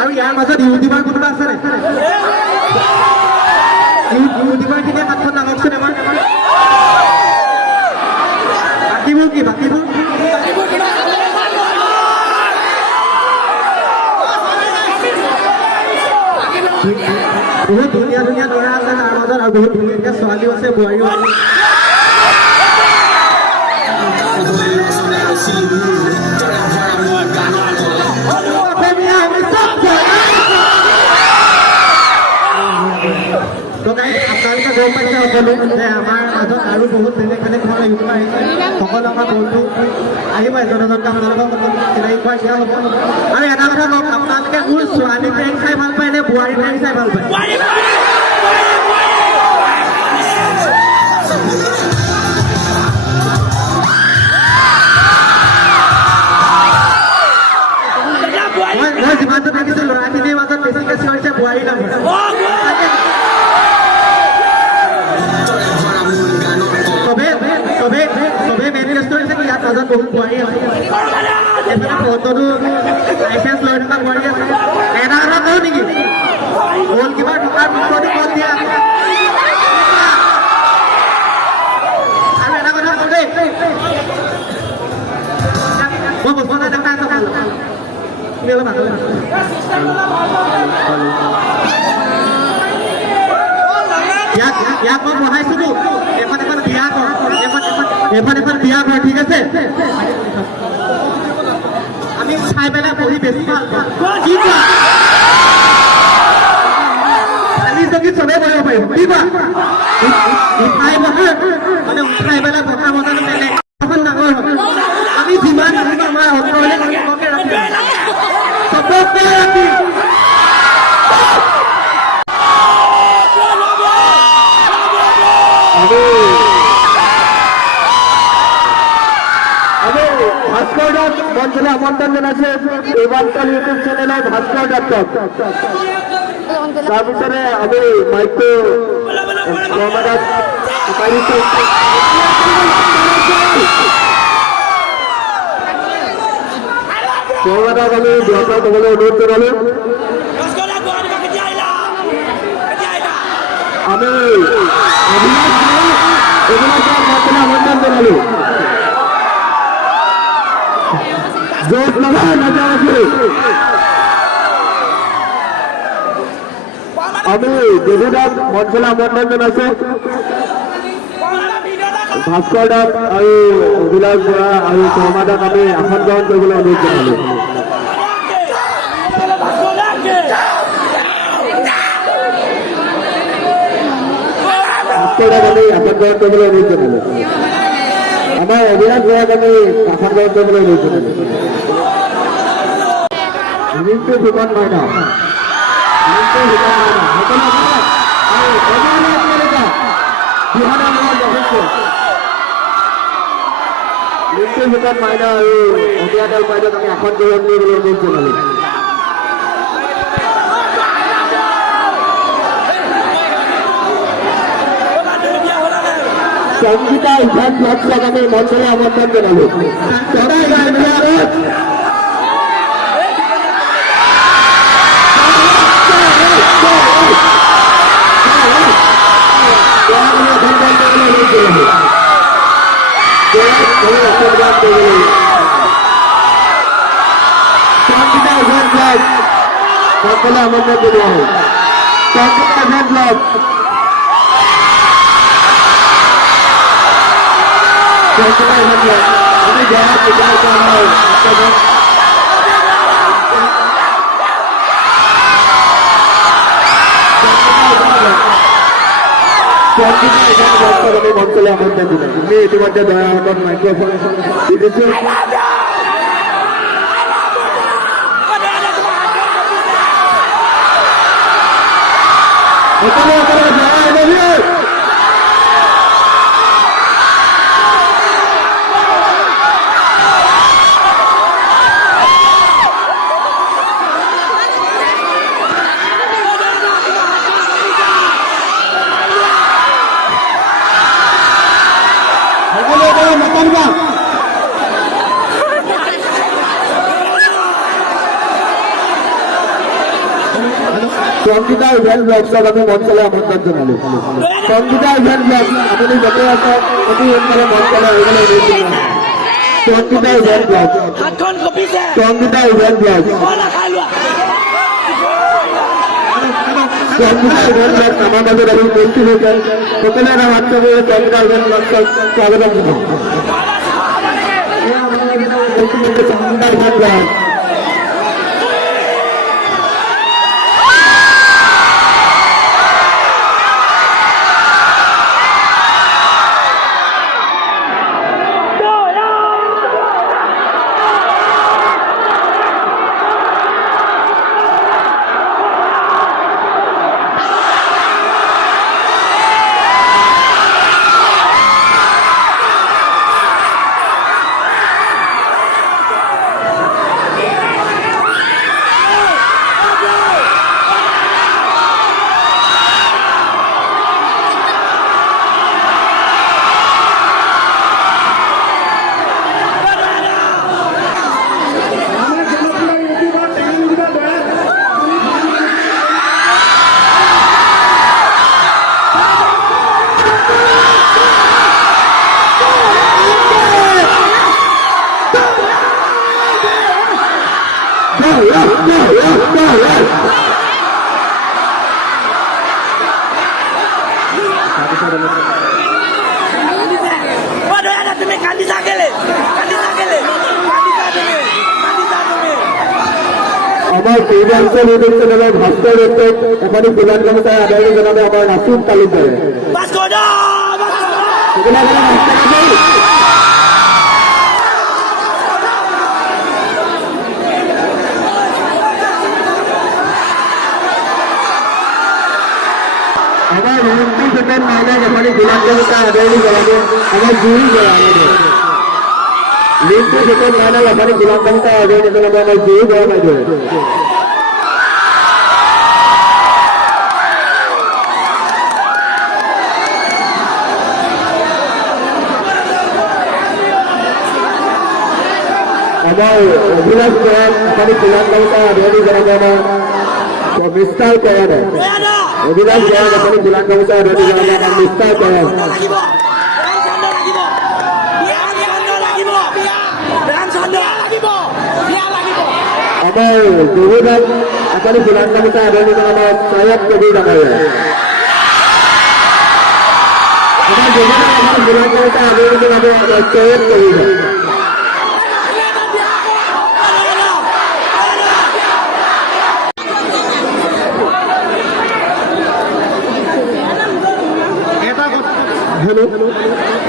আৰু ইয়াৰ মাজত ইউটিউবাৰ কোনোবা আছে নে? ইউটিউবাৰ খিনিয়ে হাতখন ডাঙৰকচোন এবাৰ। বাকীবোৰ কি বাকীবোৰ বহুত ধুনীয়া ধুনীয়া ল'ৰা আছে তাৰ মাজত, আৰু বহুত ধুনীয়া ছোৱালীও আছে, বোৱাৰীও আছে। আপোনালোকে গম পাইছে সকলো যে আমাৰ মাজত আৰু বহুত বেলেগ বেলেগ ধৰণৰ ইউটিউবাৰ আহিছে। সকলো আমাৰ বন্ধু আহিব, এজন এজনকৈ আপোনালোকক চিনাকি কৰাই দিয়া হ'ব। আৰু এটা কথা কওক, আপোনালোকে মোৰ ছোৱালী প্ৰেং চাই ভাল পায় নে বোৱাৰী প্ৰেং চাই ভাল পায়? মই যিমানটো দেখিছোঁ ল'ৰাখিনিৰ মাজত বেছিকৈ চিঞৰিছে বোৱাৰী নাম। চবেই মেনিফেষ্ট কৰিছে কি ইয়াত মাজত বহুত বোৱাৰী আছে। এইফালে ফটোটো লাইচেঞ্চ লৈ থকা বোৱাৰী আছে। এটা কথা কওঁ নেকি, গ'ল কিবাৰ থকাৰ পিছতো গ'ল দিয়া। আৰু এটা কথা কওঁ দেই, মই বচনা দেখা আছো ইয়াক মই বহাইছিলো, এখন এখন বিয়া কৰ, এখন এখন বিয়া কৰ, ঠিক আছে? আমি উঠাই পেলাই পঢ়ি বেছি ভাল পাওঁ। কি কোৱা? খালি চকীত চবেই বহিব পাৰিব, কি কোৱা? উঠাই বহা মানে উঠাই পেলাই বহা মজাটো বেলেগ, এখন ডাঙৰ হ'ব। আমি যিমান আহিব আমাৰ অন্তৰলৈ চবকে ৰাখিম, চবকে ৰাখিম। ভাস্কৰ দাস মঞ্চলৈ আমন্ত্ৰণ জনাইছে। পূৰ্বাঞ্চল ইউটিউব চেনেলৰ ভাস্কৰ দত্তক। তাৰপিছতে আমি মাইকটো শৰ্মাদাক পাই দিছোঁ। শৰ্মাদাক আমি ব্যস্ত ক'বলৈ অনুৰোধ কৰিলোঁ। আমি মঞ্চলৈ আমন্ত্ৰণ জনালোঁ। জোশ লগা নাজাওয়াছি আমি দেবুদাস মঞ্চলে আমন্ত্ৰণ জনাইছো। ভাস্কৰ দাস আৰু অভিলাষ বৰা আৰু শৰ্মা দাস আমি আসন গ্ৰহণ কৰিবলৈ অনুৰোধ জনালো। ভাস্কৰ দাস আমি আসন গ্ৰহণ কৰিবলৈ অনুৰোধ জনালো। আমাৰ অভিলাষ বৰাক আমি আসন গ্ৰহণ কৰিবলৈ অনুৰোধ জনালো। ৰিংকু ফুকন মইনা, ৰিংকু ফুকন মইনা, সকলো আৰু অভিনয় আপোনালোকে বিহাৰৰ লগত যথেষ্ট লিংকু ফুকন মাইনা আৰু অতিয়াদল বাইদেউক আমি আসন গ্ৰহণ কৰিবলৈ অনুৰোধ জনালোঁ। সংগীতা ইভান ব্লগক আমি মঞ্চলৈ আমন্ত্ৰণ জনালোঁ। সকলে আমন্ত্ৰণ জনোৱা হ'ল। সংগীতা ইভান ব্লগ আমি যারা প্রচার করার আমি মঞ্চলে আমন্ত্রণ দিলাম। তুমি ইতিমধ্যে দয়া হাতত মাইক্রোফোন দিতেছো। সংগীতা ইভেন্ট ব্লগক আমি মঞ্চলৈ আমন্ত্ৰণ জনালোঁ। সংগীতা ইভেন্ট ব্লগ আপুনি য'তে আছে অতি সোনকালে মঞ্চলৈ আহিবলৈ অনুৰোধ জনালোঁ। Sangita event blog, Sangita event blog, Sangita event blog আমাৰ মাজত আমি উপস্থিত হৈছে। সকলোৱে নাম আত্মীয় সংগীতা ইভেন্ট ব্লগক স্বাগতম জনাওঁ। সংগীতা ইভেন্ট ব্লগ আমাৰ পূৰ্বাঞ্চল ইউটিউব চেনেলৰ ভাস্কৰ দত্তক এখনি ফুলান গামোচা আদায় জনাবে আমাৰ নাচিব তালুকদাৰে। আমাৰ ৰুমটো চেতন মাইনাক এখনি ফুলান গামোচা আদায় জনাবে আমাৰ জুৰি জনাবে। লিংকু চেতন মাইনাক এখনি ফুলান গামোচা আদায় জনাবে আমাৰ জুৰি জনাবে। আমার অভিলাষ কয়ান এখানে ফুলান গামোচা আদায় জনাবে আমার মিস্টার কয়ান। অভিলাষ কয়ান এখানে ফুলান গামোচা আদায় জনাবে আমার মিস্টার কয়ান। আমার জহুদান এখানে ফুলান গামোচা আদায় জনাবে সৈয়দ কবির ডাঙাইয়া। আমার জহুদান এখানে ফুলান গামোচা আদায় জনাবে আমার সৈয়দ কবির।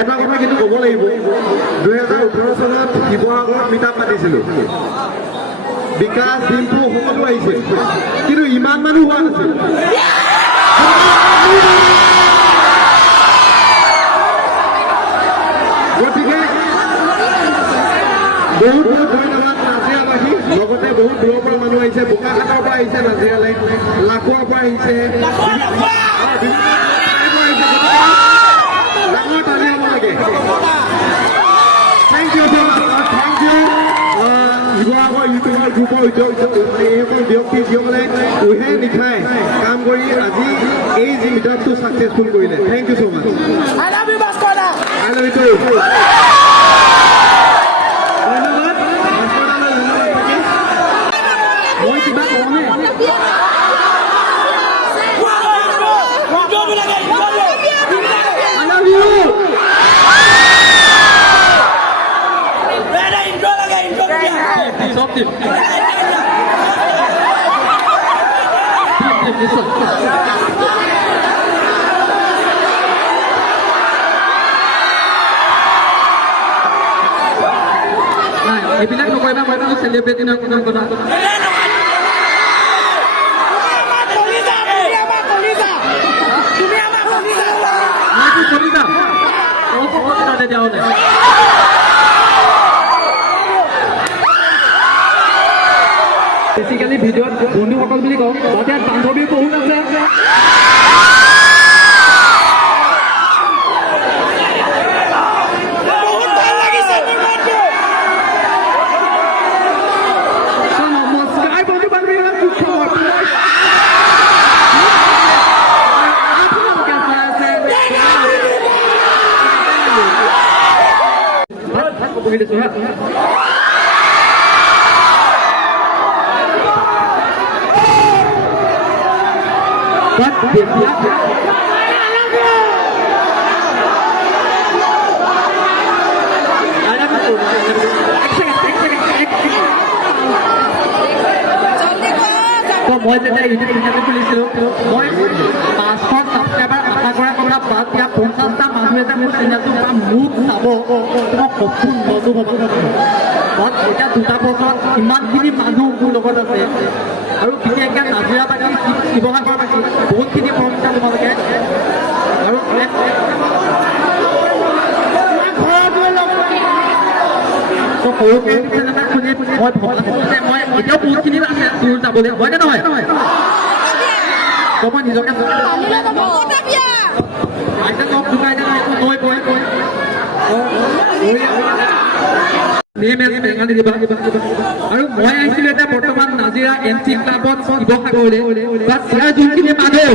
এটা কথা কিন্তু ক'ব লাগিব, 2018 চনত শিৱসাগৰত মিটাপ পাতিছিলোঁ। বিকাশ ডিম্পু সকলো আহিছিল, কিন্তু ইমান মানুহ হোৱা নাছিল। গতিকে দূৰৰ পৰা মানুহ আহিছে, বোকাখাটৰ পৰা আহিছে, নাজিৰালৈ, লাখুৱাৰ পৰা আহিছে, ডাঙৰ তালি হ'ব লাগে। Thank you so much, thank you Sivasagar YouTuber গ্ৰুপৰ এইসকল ব্যক্তি যিসকলে উহে নিশাই কাম কৰি আজি এই যি মিটাৰটো ছাকচেছফুল কৰিলে। Thank you so much. I love you, Bascoda. I love you too. ধন্যবাদ ভাস্কৰদালৈ, ধন্যবাদ থাকিল। মই কিবা কওঁনে? I love you. এইবিলাক নকৰিবা, মই কিন্তু চেলিব্ৰিটি নহয় কোনো কথা। বেচিকেলি ভিডিঅ'ত বন্ধুসকল বুলি কওঁ, তাত ইয়াত বান্ধৱী বহুত আছে। মই যেতিয়া ইউটিউব চেনেল খুলিছিলোঁ, মই 500 ছাবস্ক্ৰাইবাৰ আশা কৰা কথা বাদ দিয়া 50টা মানুহে যে মোৰ চেনেলটো বা মোক চাব, তোমাৰ সপোন নতুন হ'ব। বাট এতিয়া 2টা বছৰত ইমানখিনি মানুহ মোৰ লগত আছে, আৰু বিশেষকৈ নাজিৰাবাসী, শিৱসাগৰবাসী বহুতখিনি মৰমিছা তোমালোকে। আৰু সৰুকৈ চেনেল এটা খুলি মই ভবা নাছিলোঁ যে মই এতিয়াও বহুতখিনি আছে দূৰ যাবলৈ, হয়নে নহয়? মই নিজকে আৰু মই আহিছিলোঁ এতিয়া বৰ্তমান নাজিৰা NC ক্লাবত শিৱসাগৰলৈ। বাট ইয়াৰ যোনখিনি মানুহ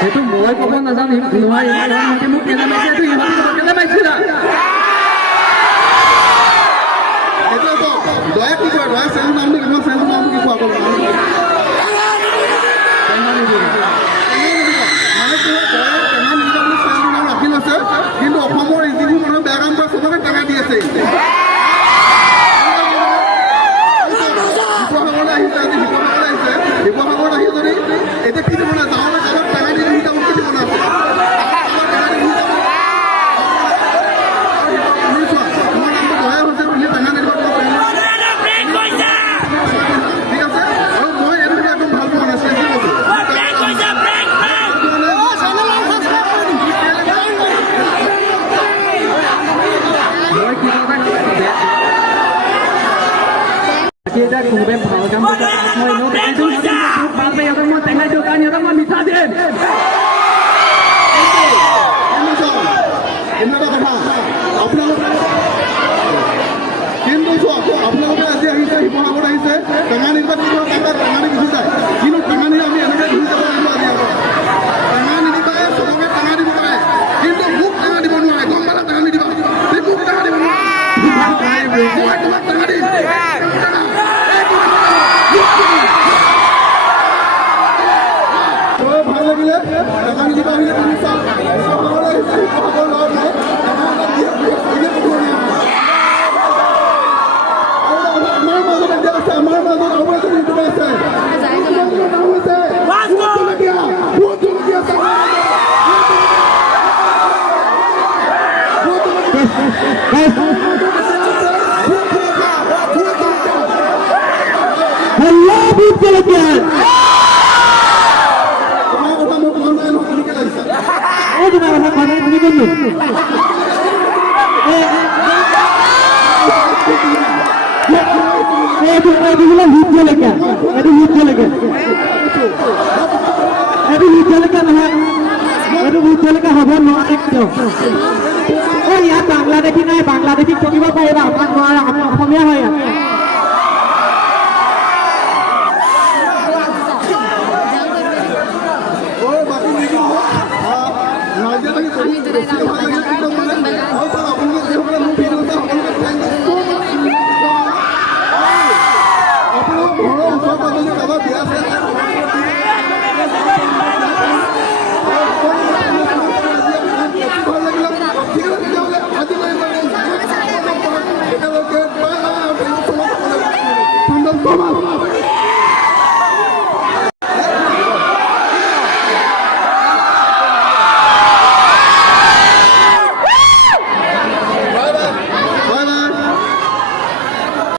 সেইটো মই ক'ব নাজানিম, ইহঁতে মোক কেনে পাইছে, ইহঁতে কেনে পাইছিলা? দয়া কি কয়, দয়া চেনেল নামটো কিমান, চেনেল নামটো কি কোৱা মানে কি হয়, দয়া টেঙা নিদিলে বুলি চেনেলৰ নাম ৰাখি লৈছে, কিন্তু অসমৰ যিবোৰ মানুহে বেয়া কাম কৰে চবকে টেঙা দি আছে। শিৱসাগৰলৈ আহিছে, আজি শিৱসাগৰলৈ আহিছে, শিৱসাগৰত আহি যদি এতিয়া কি দিব না যাওঁতে কামত টেঙা দি শিকাব, কি দিব না তোমাৰ নামটো দয়া হৈছে, তুমি টেঙা নিদিব। খুবে ভাল কাম কৰিছে ভাল পাই সিহঁতক মই টেঙাই দিওঁ কাৰণ সিহঁতক মই মিঠা দিম কিন্তু আপোনালোকে আজি আহিছে শিৱসাগৰ আহিছে টেঙা নিদিবাত টেঙা দি গুচি যায় কিন্তু টেঙা নিদি আমি এনেকৈ গুচি যাব লাগিব আজি টেঙা নিদিবাই চবকে টেঙা দিব পাৰে কিন্তু মোক টেঙা দিব নোৱাৰে গম পালে টেঙা নিদিবা মোক টেঙা দিব নোৱাৰে মই তোমাক টেঙা দিম ভাল লাগিলে টেঙা নিদিবা আহিলে তুমি চাওক আমাৰ মাজত অৱশ্যে আছে হেল্ল' ভোট জলকীয়া তোমাৰ কথা মই কোৱা নাই নতুনকৈ লাগিছে তোমাৰ কথা কোৱা নাই তুমি ক'লো এইটো বোলে ভোট জলকীয়া এইটো ভোট জলকীয়া এইটো ভোট জলকীয়া নহয় এইটো ভোট জলকীয়া হ'ব নোৱাৰে কিয় ইয়াত বাংলাদেশী নাই বাংলাদেশীক থাকিব পাৰিবা আমাক নোৱাৰা আমি অসমীয়া হয় ইয়াত